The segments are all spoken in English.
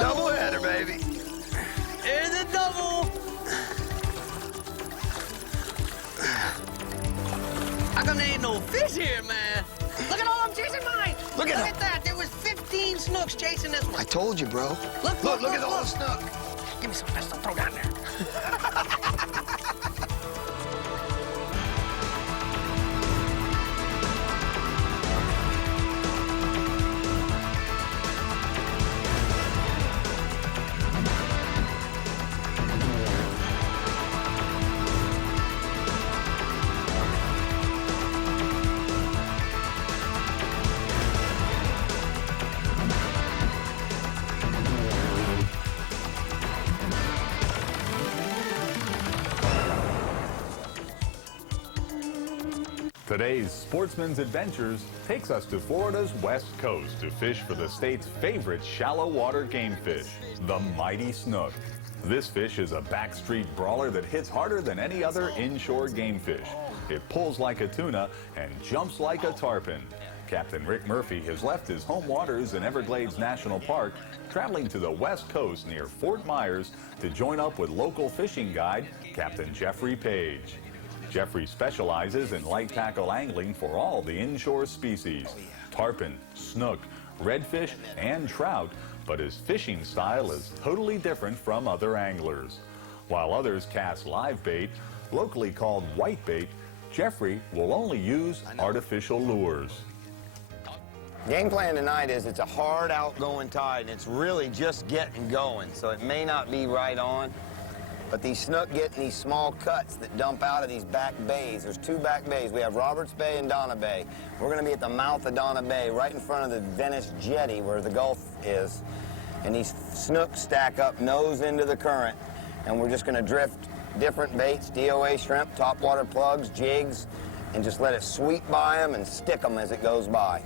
Double header, baby. Here's a double. How come there ain't no fish here, man? Look at all I'm chasing mine. Look at that. There was 15 snooks chasing this one. I told you, bro. Look at all the snook. Give me some fish to throw down there. Today's Sportsman's Adventures takes us to Florida's west coast to fish for the state's favorite shallow water game fish, the mighty snook. This fish is a backstreet brawler that hits harder than any other inshore game fish. It pulls like a tuna and jumps like a tarpon. Captain Rick Murphy has left his home waters in Everglades National Park, traveling to the west coast near Fort Myers to join up with local fishing guide Captain Jeffrey Page. Jeffrey specializes in light tackle angling for all the inshore species, tarpon, snook, redfish, and trout, but his fishing style is totally different from other anglers. While others cast live bait, locally called whitebait, Jeffrey will only use artificial lures. Game plan tonight is it's a hard outgoing tide, and it's really just getting going, so it may not be right on. But these snook get in these small cuts that dump out of these back bays. There's two back bays. We have Roberts Bay and Donna Bay. We're going to be at the mouth of Donna Bay, right in front of the Venice Jetty where the Gulf is. And these snook stack up nose into the current. And we're just going to drift different baits, DOA shrimp, topwater plugs, jigs, and just let it sweep by them and stick them as it goes by.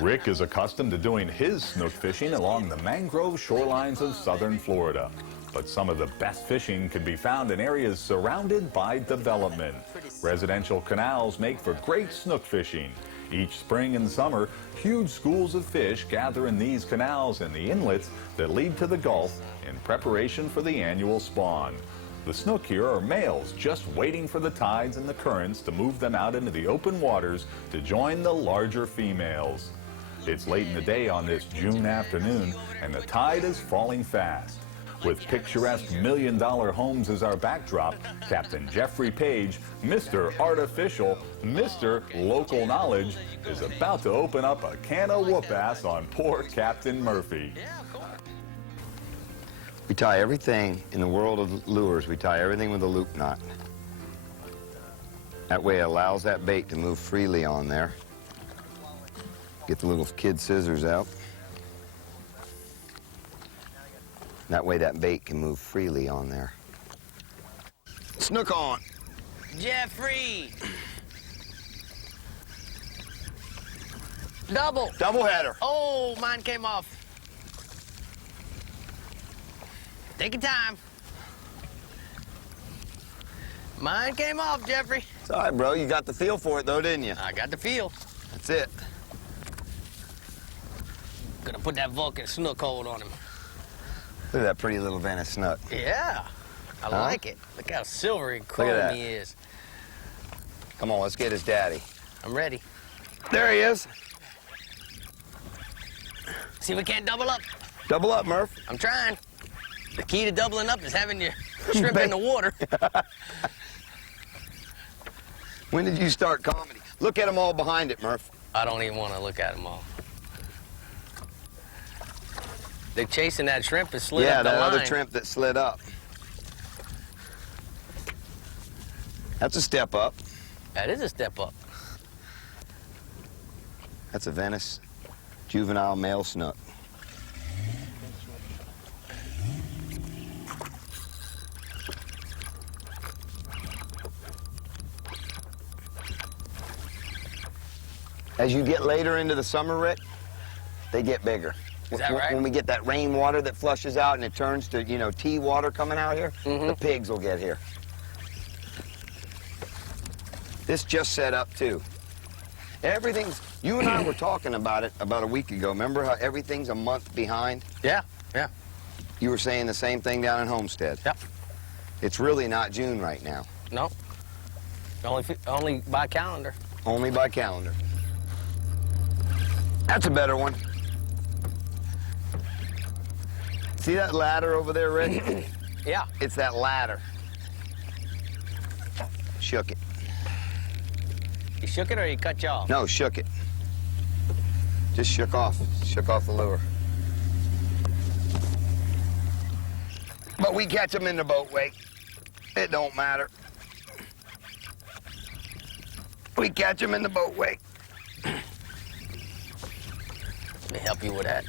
Rick is accustomed to doing his snook fishing along the mangrove shorelines of southern Florida. But some of the best fishing can be found in areas surrounded by development. Residential canals make for great snook fishing. Each spring and summer, huge schools of fish gather in these canals and the inlets that lead to the Gulf in preparation for the annual spawn. The snook here are males just waiting for the tides and the currents to move them out into the open waters to join the larger females. It's late in the day on this June afternoon, and the tide is falling fast. With picturesque million-dollar homes as our backdrop, Captain Jeffrey Page, Mr. Artificial, Mr. Local Knowledge, is about to open up a can of whoop-ass on poor Captain Murphy. We tie everything in the world of lures. We tie everything with a loop knot. That way it allows that bait to move freely on there. Get the little kid scissors out. That way that bait can move freely on there. Snook on. Jeffrey. Double. Double header. Oh, mine came off. Take your time. Mine came off, Jeffrey. It's all right, bro. You got the feel for it, though, didn't you? I got the feel. That's it. Gonna put that Vulcan snook hold on him. Look at that pretty little Venice snook. Yeah, I like it. Look how silvery and chrome he is. Come on, let's get his daddy. I'm ready. There he is. See if we can't double up. Double up, Murph. I'm trying. The key to doubling up is having your shrimp in the water. When did you start comedy? Look at them all behind it, Murph. I don't even want to look at them all. They're chasing that shrimp that slid up the line. Yeah, that other shrimp that slid up. That's a step up. That is a step up. That's a Venice juvenile male snook. As you get later into the summer, Rick, they get bigger. Is that right? When we get that rainwater that flushes out and it turns to, you know, tea water coming out here, the pigs will get here. This just set up, too. Everything's, you and I were talking about it about a week ago. Remember how everything's a month behind? Yeah, yeah. You were saying the same thing down in Homestead. Yep. It's really not June right now. No. Only by calendar. Only by calendar. That's a better one. See that ladder over there, Rick? Yeah. It's that ladder. Shook it. You shook it or you cut you off? No, shook it. Just shook off the lure. But we catch them in the boat wake. It don't matter. We catch them in the boat wake. Let me help you with that.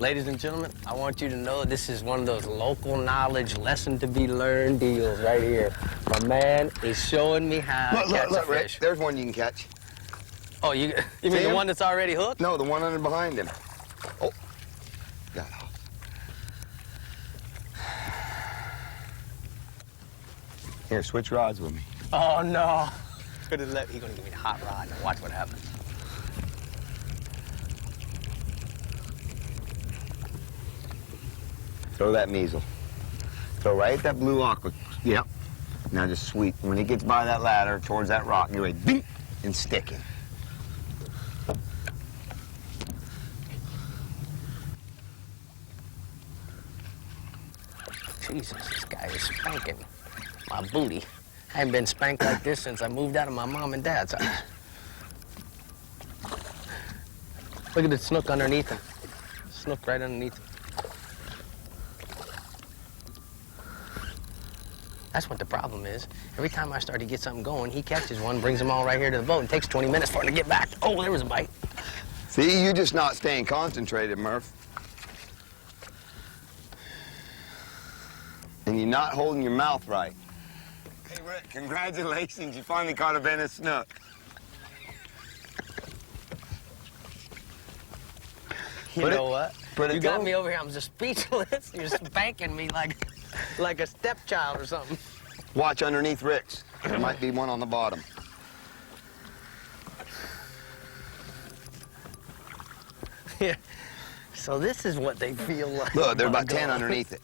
Ladies and gentlemen, I want you to know this is one of those local knowledge, lesson to be learned deals right here. My man is showing me how to catch a Rick, fish. there's one you can catch. Oh, you mean See the him? one that's already hooked? No, the one under behind him. Oh, got off. Here, switch rods with me. Oh, no. He's gonna give me the hot rod and watch what happens. Throw that measle. Throw right at that blue aqua. Yep. Now just sweep. When it gets by that ladder towards that rock, you're ready, ding, and stick it. Jesus, this guy is spanking my booty. I haven't been spanked like this since I moved out of my mom and dad's house. Look at the snook underneath him. Snook right underneath him. That's what the problem is. Every time I start to get something going, he catches one, brings them all right here to the boat, and takes 20 minutes for him to get back. Oh, there was a bite. See, you're just not staying concentrated, Murph. And you're not holding your mouth right. Hey, Rick, congratulations. You finally caught a Venice snook. You know what? You got go. me over here. I'm just speechless. You're spanking me like a stepchild or something. Watch underneath Rick's. There might be one on the bottom. Yeah. So this is what they feel like. Look, there's Oh, my about 10 God. underneath it.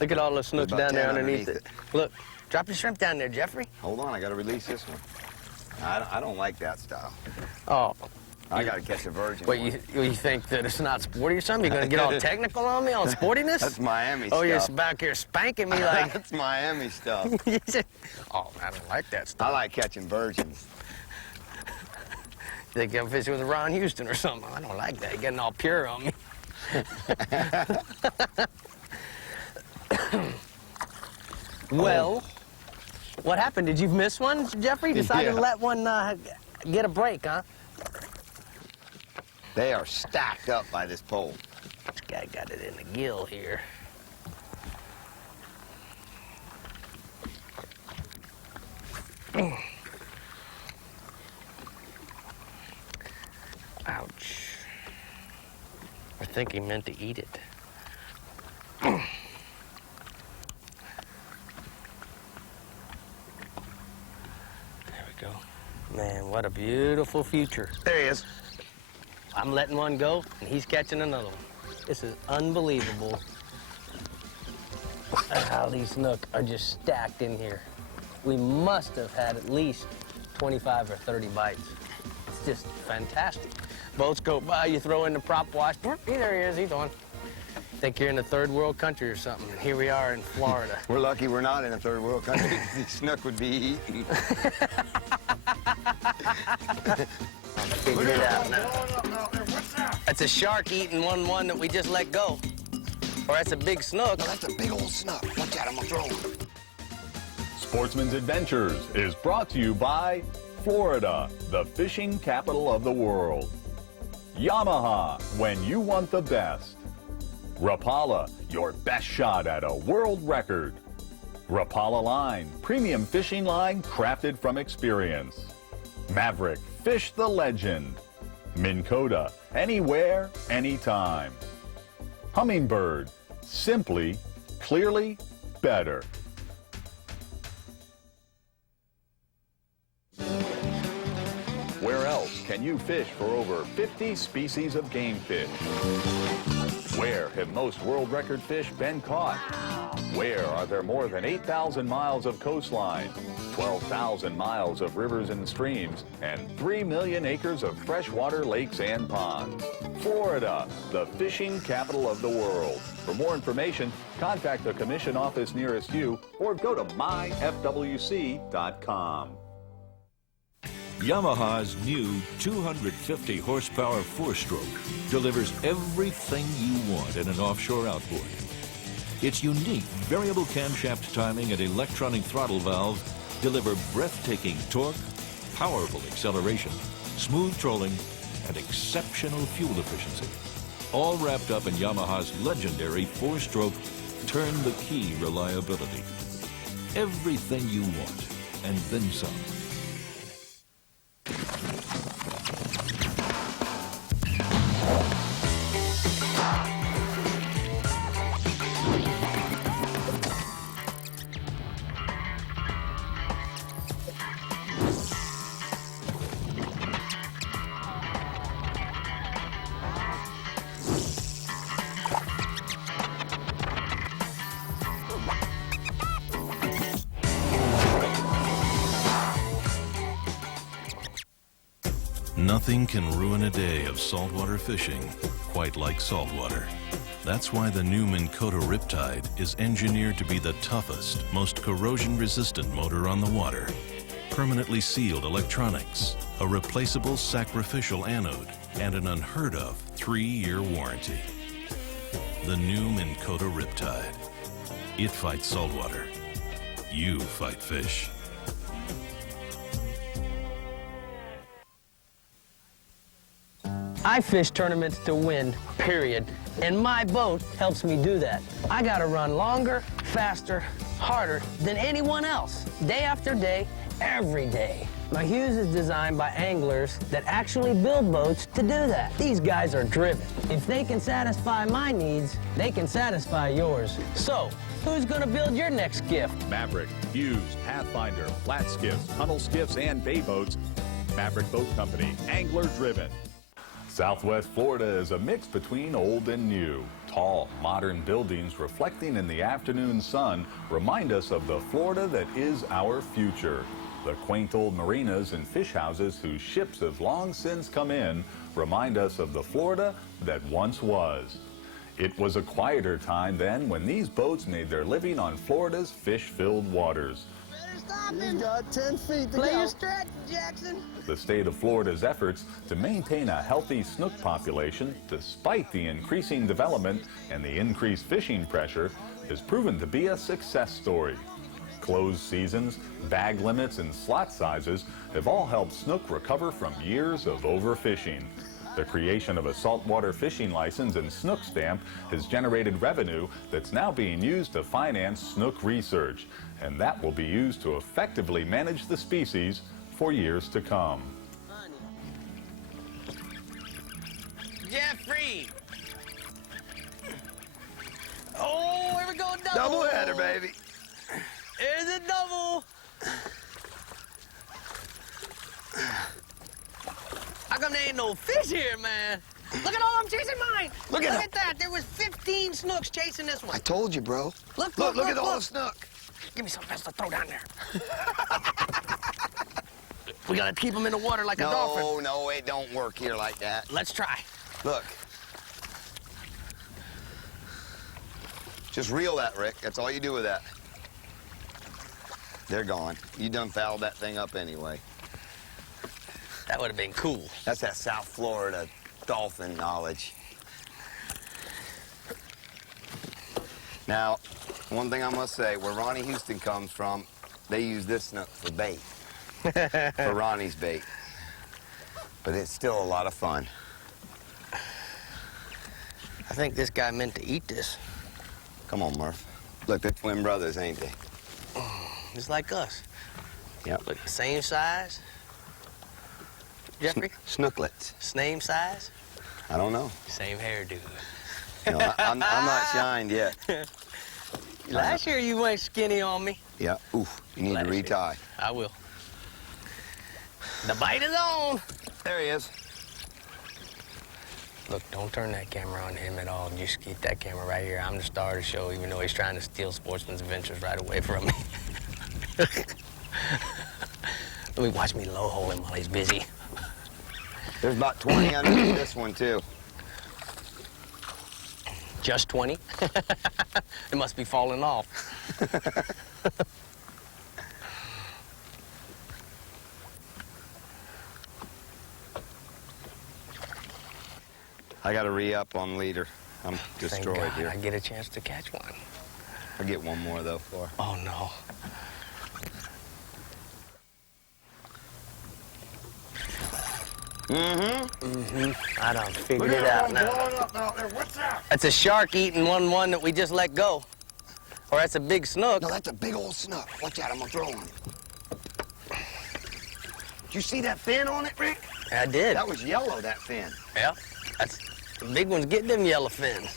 Look at all the snooks about down there 10 underneath underneath it. Look, drop your shrimp down there, Jeffrey. Hold on, I gotta release this one. I don't like that style. Oh, I gotta catch a virgin what, one. you think that it's not sporty or something? You're gonna get all technical on me on sportiness? That's Miami Oh, stuff. you're back here spanking me like... That's Miami stuff. You said, oh, I don't like that stuff. I like catching virgins. You think I'm fishing with Ron Houston or something? I don't like that. You're getting all pure on me. Well, what happened? Did you miss one, Jeffrey? Decided to Yeah. let one get a break, huh? They are stacked up by this pole. This guy got it in the gill here. Ouch. I think he meant to eat it. There we go. Man, what a beautiful future. There he is. I'm letting one go, and he's catching another one. This is unbelievable how these snook are just stacked in here. We must have had at least 25 or 30 bites. It's just fantastic. Boats go by, you throw in the prop wash. There he is, he's on. Think you're in a third world country or something. And here we are in Florida. We're lucky we're not in a third world country. These snook would be eaten. Figure it out now. That's a shark eating one that we just let go. Or that's a big snook. No, that's a big old snook. Watch out, I'm gonna throw him. Sportsman's Adventures is brought to you by Florida, the fishing capital of the world. Yamaha, when you want the best. Rapala, your best shot at a world record. Rapala Line, premium fishing line crafted from experience. Maverick, fish the legend. Minn Kota, anywhere, anytime. Humminbird, simply, clearly, better. Where else can you fish for over 50 species of game fish? Where have most world record fish been caught? Where are there more than 8,000 miles of coastline, 12,000 miles of rivers and streams, and 3 million acres of freshwater lakes and ponds? Florida, the fishing capital of the world. For more information, contact the commission office nearest you or go to myfwc.com. Yamaha's new 250 horsepower four-stroke delivers everything you want in an offshore outboard. Its unique variable camshaft timing and electronic throttle valve deliver breathtaking torque, powerful acceleration, smooth trolling, and exceptional fuel efficiency. All wrapped up in Yamaha's legendary four-stroke turn-the-key reliability. Everything you want, and then some. Nothing can ruin a day of saltwater fishing quite like saltwater. That's why the new Minn Kota Riptide is engineered to be the toughest, most corrosion-resistant motor on the water. Permanently sealed electronics, a replaceable sacrificial anode, and an unheard-of 3-year warranty. The new Minn Kota Riptide. It fights saltwater. You fight fish. I fish tournaments to win, period. And my boat helps me do that. I gotta run longer, faster, harder than anyone else, day after day, every day. My Hughes is designed by anglers that actually build boats to do that. These guys are driven. If they can satisfy my needs, they can satisfy yours. So, who's gonna build your next gift? Maverick, Hughes, Pathfinder, flat skiffs, tunnel skiffs, and bay boats. Maverick Boat Company, angler driven. Southwest Florida is a mix between old and new. Tall, modern buildings reflecting in the afternoon sun remind us of the Florida that is our future. The quaint old marinas and fish houses whose ships have long since come in remind us of the Florida that once was. It was a quieter time then when these boats made their living on Florida's fish-filled waters. He's got 10 feet to go. Play your stretch, Jackson. The state of Florida's efforts to maintain a healthy snook population, despite the increasing development and the increased fishing pressure, has proven to be a success story. Closed seasons, bag limits, and slot sizes have all helped snook recover from years of overfishing. The creation of a saltwater fishing license and snook stamp has generated revenue that's now being used to finance snook research, and that will be used to effectively manage the species for years to come. Jeffrey! Oh, here we go, double! Double header, baby. Here's a double! How come there ain't no fish here, man? Look at all I'm chasing mine! Look at that! There was 15 snooks chasing this one. I told you, bro. Look at all the snook. Give me some fish to throw down there. We gotta keep them in the water like a dolphin. No, it don't work here like that. Let's try. Look. Just reel that, Rick. That's all you do with that. They're gone. You done fouled that thing up anyway. That would have been cool. That's that South Florida dolphin knowledge. Now, one thing I must say, where Ronnie Houston comes from, they use this snook for bait. For Ronnie's bait. But it's still a lot of fun. I think this guy meant to eat this. Come on, Murph. Look, they're twin brothers, ain't they? Just like us. Yep. Look, the same size. Jeffrey? Snooklets. Same size? I don't know. Same hairdo. No, I'm not shined yet. Last year you went skinny on me. Yeah, oof, you need to Last year. retie. I will. The bite is on. There he is. Look, don't turn that camera on him at all. Just keep that camera right here. I'm the star of the show, even though he's trying to steal Sportsman's Adventures right away from me. Let me watch me low hole him while he's busy. There's about 20 underneath this one, too. Just 20? It must be falling off. I got to re-up on leader. I'm destroyed Thank God here. I get a chance to catch one. I'll get one more, though, for her. Oh, no. I done figured it out now. Up out there. What's that? That's a shark eating one that we just let go. Or that's a big snook. No, that's a big old snook. Watch out, I'm gonna throw him. Did you see that fin on it, Rick? I did. That was yellow, that fin. Yeah, that's the big ones getting them yellow fins.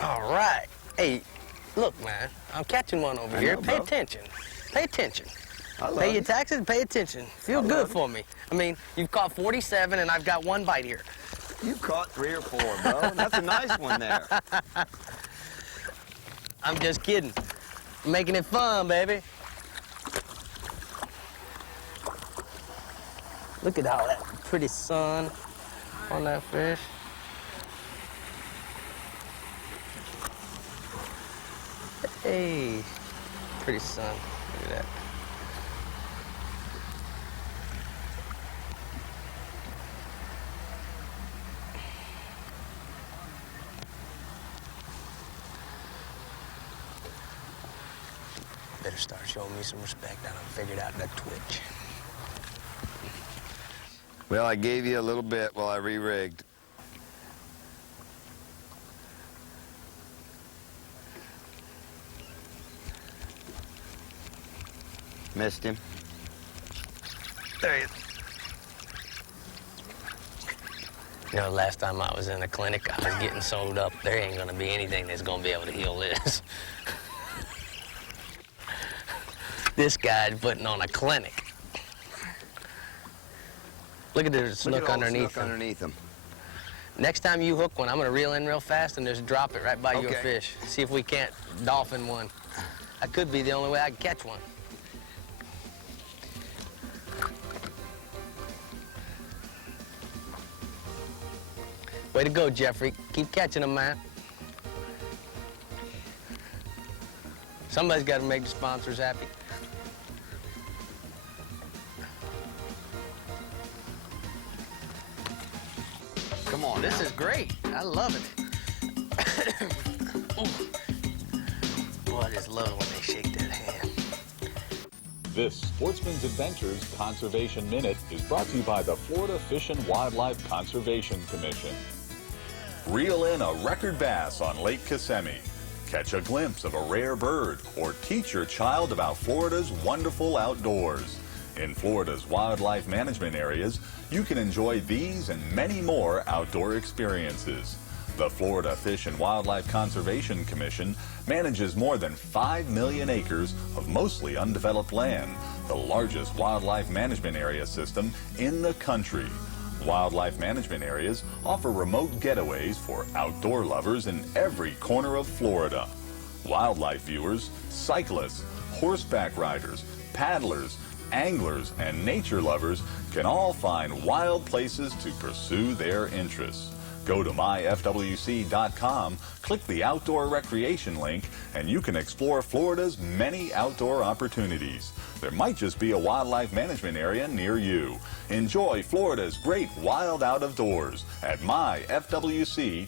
All right. Hey, look, man, I'm catching one over here. know, Pay bro. attention. Pay attention. I love Pay your it. taxes, pay attention. Feel good for me. I mean, you've caught 47 and I've got one bite here. You caught 3 or 4, bro. That's a nice one there. I'm just kidding. I'm making it fun, baby. Look at all that pretty sun on that fish. Hey, pretty sun. Look at that. Better start showing me some respect. I done figured out that twitch. Well, I gave you a little bit while I re-rigged. Missed him. There he is. You know, last time I was in the clinic, I was getting sewed up. There ain't gonna be anything that's gonna be able to heal this. This guy's putting on a clinic. Look at the snook underneath him. underneath him. Next time you hook one, I'm gonna reel in real fast and just drop it right by your Okay. fish. See if we can't dolphin one. That could be the only way I can catch one. Way to go, Jeffrey. Keep catching them, man. Somebody's got to make the sponsors happy. Come on, This now. is great. I love it. Ooh. Boy, I just love when they shake that hand. This Sportsman's Adventures Conservation Minute is brought to you by the Florida Fish and Wildlife Conservation Commission. Reel in a record bass on Lake Kissimmee. Catch a glimpse of a rare bird or teach your child about Florida's wonderful outdoors. In Florida's wildlife management areas, you can enjoy these and many more outdoor experiences. The Florida Fish and Wildlife Conservation Commission manages more than 5 million acres of mostly undeveloped land, the largest wildlife management area system in the country. Wildlife management areas offer remote getaways for outdoor lovers in every corner of Florida. Wildlife viewers, cyclists, horseback riders, paddlers, anglers, and nature lovers can all find wild places to pursue their interests. Go to myfwc.com, click the Outdoor Recreation link, and you can explore Florida's many outdoor opportunities. There might just be a wildlife management area near you. Enjoy Florida's great wild out of doors at myfwc.com.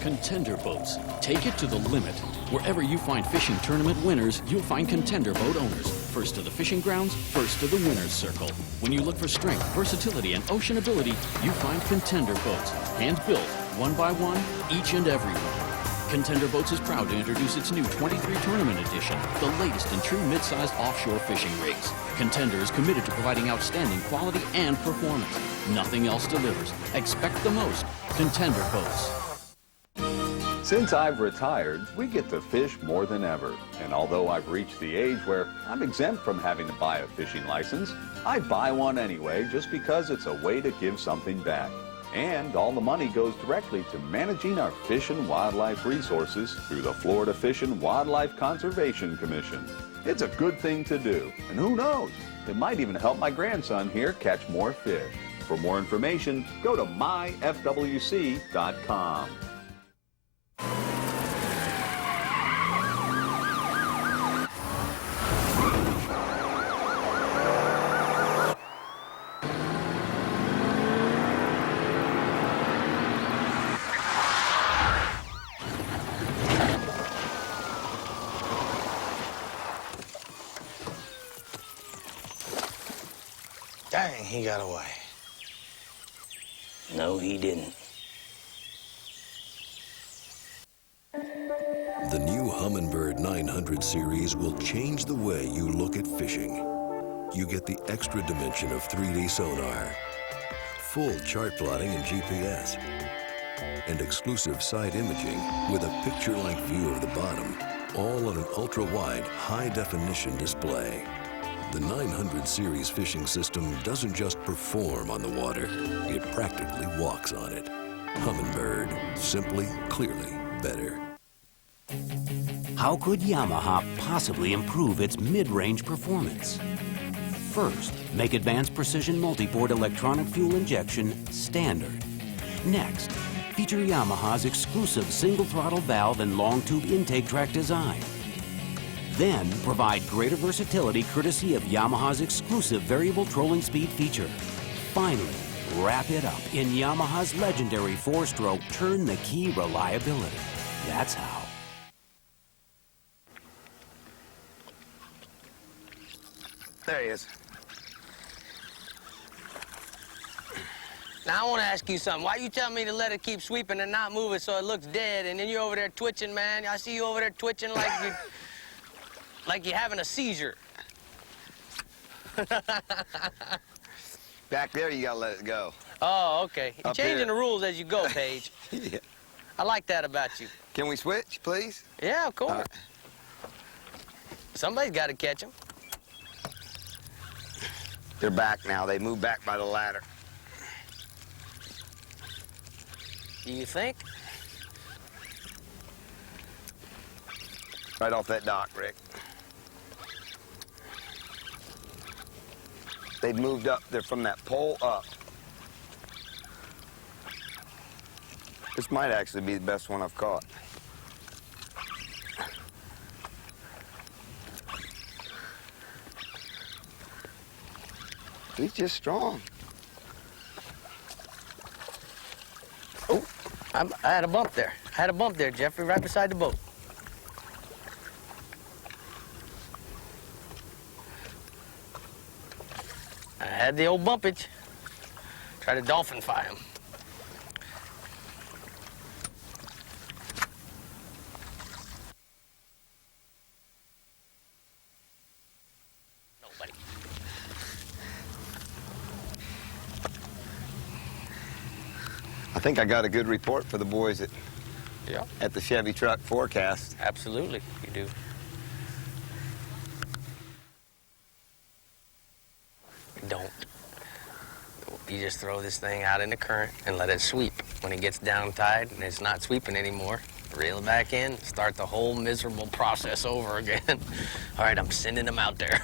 Contender boats. Take it to the limit. Wherever you find fishing tournament winners, you'll find contender boat owners. First to the fishing grounds, first to the winner's circle. When you look for strength, versatility, and ocean ability, you find contender boats. Hand-built, one by one, each and every one. Contender Boats is proud to introduce its new 23 Tournament Edition, the latest in true mid-sized offshore fishing rigs. Contender is committed to providing outstanding quality and performance. Nothing else delivers. Expect the most. Contender Boats. Since I've retired, we get to fish more than ever. And although I've reached the age where I'm exempt from having to buy a fishing license, I buy one anyway just because it's a way to give something back. And all the money goes directly to managing our fish and wildlife resources through the Florida Fish and Wildlife Conservation Commission. It's a good thing to do, and who knows, it might even help my grandson here catch more fish. For more information, go to myfwc.com. Dang, he got away. No, he didn't. The new Humminbird 900 series will change the way you look at fishing. You get the extra dimension of 3D sonar, full chart plotting and GPS, and exclusive side imaging with a picture-like view of the bottom, all on an ultra-wide, high-definition display. The 900 series fishing system doesn't just perform on the water, it practically walks on it. Humminbird, simply, clearly better. How could Yamaha possibly improve its mid-range performance? First, make advanced precision multi-port electronic fuel injection standard. Next, feature Yamaha's exclusive single throttle valve and long tube intake track design. Then, provide greater versatility courtesy of Yamaha's exclusive variable trolling speed feature. Finally, wrap it up in Yamaha's legendary 4-stroke turn-the-key reliability. That's how. There he is. Now, I want to ask you something. Why you tell me to let it keep sweeping and not move it so it looks dead, and then you're over there twitching, man? I see you over there twitching like you're having a seizure. Back there, you gotta let it go. Oh, okay. You're Up changing here. the rules as you go, Paige. Yeah. I like that about you. Can we switch, please? Yeah, of course. All right. Somebody's got to catch them. They're back now. They moved back by the ladder. You think? Right off that dock, Rick. They've moved up there from that pole up. This might actually be the best one I've caught. He's just strong. Oh, I had a bump there. I had a bump there, Jeffrey, right beside the boat. I had the old bumpage. Try to dolphin fly him. Nobody. I think I got a good report for the boys at the Chevy Truck Forecast. Absolutely, you do. Don't. You just throw this thing out in the current and let it sweep. When it gets down tide and it's not sweeping anymore, reel it back in, start the whole miserable process over again. All right, I'm sending them out there.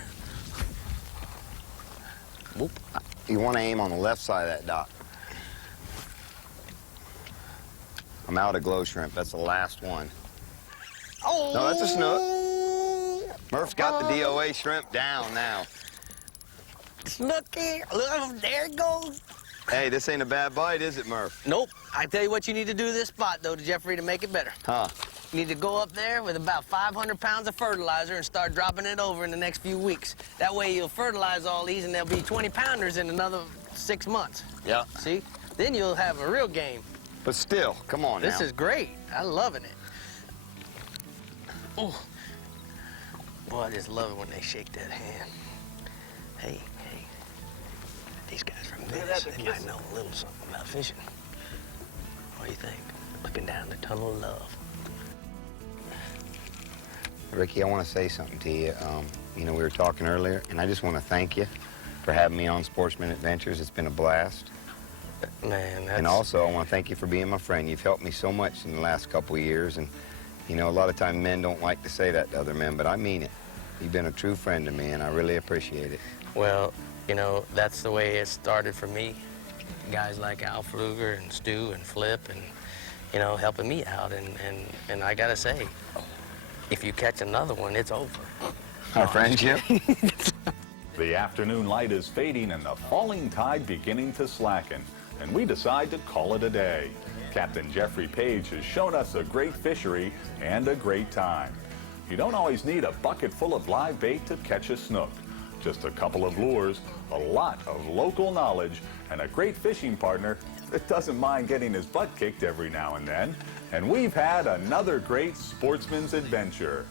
Whoop. You want to aim on the left side of that dock. I'm out of glow shrimp. That's the last one. Oh! No, that's a snook. Murph's got the DOA shrimp down now. Snooky, look, there it goes. Hey, this ain't a bad bite, is it, Murph? Nope. I tell you what you need to do to this spot, though, to Jeffrey, to make it better. Huh? You need to go up there with about 500 pounds of fertilizer and start dropping it over in the next few weeks. That way you'll fertilize all these and there'll be 20-pounders in another 6 months. Yeah. See? Then you'll have a real game. But still, come on This now. is great. I'm loving it. Oh. Boy, I just love it when they shake that hand. Hey, hey. These guys from Venice, they might know a little something about fishing. What do you think? Looking down the tunnel of love. Ricky, I want to say something to you. You know, we were talking earlier, and I just want to thank you for having me on Sportsman Adventures. It's been a blast. Man, that's... And also, I want to thank you for being my friend. You've helped me so much in the last couple of years, and, you know, a lot of times men don't like to say that to other men, but I mean it. You've been a true friend to me, and I really appreciate it. Well, you know, that's the way it started for me. Guys like Al Pfluger and Stu and Flip and, you know, helping me out. And I got to say, if you catch another one, it's over. Our friendship? The afternoon light is fading and the falling tide beginning to slacken, and we decide to call it a day. Captain Jeffrey Page has shown us a great fishery and a great time. You don't always need a bucket full of live bait to catch a snook. Just a couple of lures, a lot of local knowledge, and a great fishing partner that doesn't mind getting his butt kicked every now and then. And we've had another great sportsman's adventure.